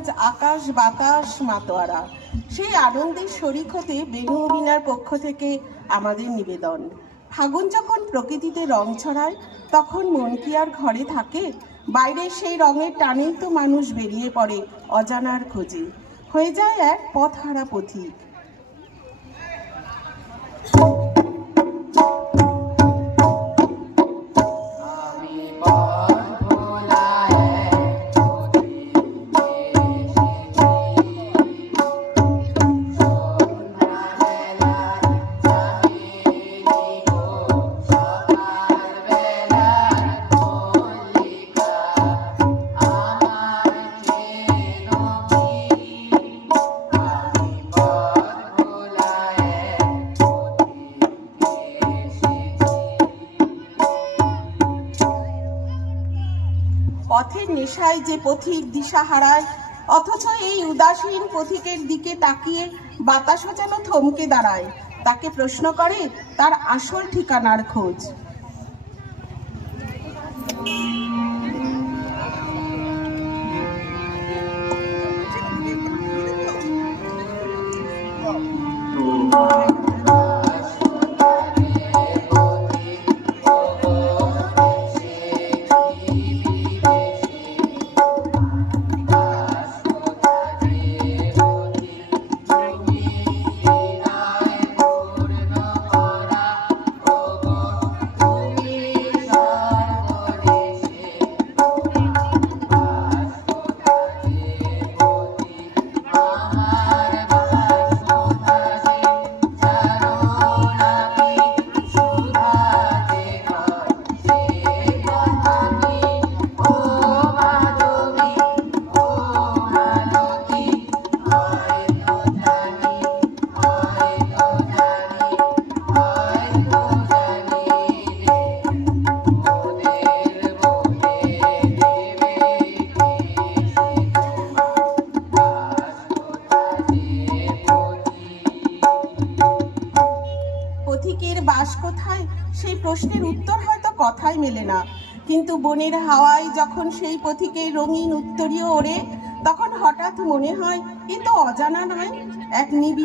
আজ আকাশ বাতাস মাতোয়ারা। সেই আনন্দের শরিক হতে বেণু অভিনয়ের পক্ষ থেকে আমাদের নিবেদন। ফাগুন যখন প্রকৃতিতে রং ছড়ায় তখন মন কি আর ঘরে থাকে? বাইরের সেই রঙের টানেই তো মানুষ বেরিয়ে পড়ে অজানার খোঁজে, হয়ে যায় এক পথহারা পথিক। পথের নেশায় যে পথিক দিশা হারায়, অথচ এই উদাসীন পথিকের দিকে তাকিয়ে বাতাসও যেন থমকে দাঁড়ায়, তাকে প্রশ্ন করে তার আসল ঠিকানার খোঁজ। পথিকের বাস কোথায়, সেই প্রশ্নের উত্তর হয়তো কথায় মেলে না, কিন্তু বনের হাওয়ায় যখন সেই পথিকের রঙিন উত্তরীয় ওড়ে, তখন হঠাৎ মনে হয় এ তো অজানা নয়, এক নিবিড়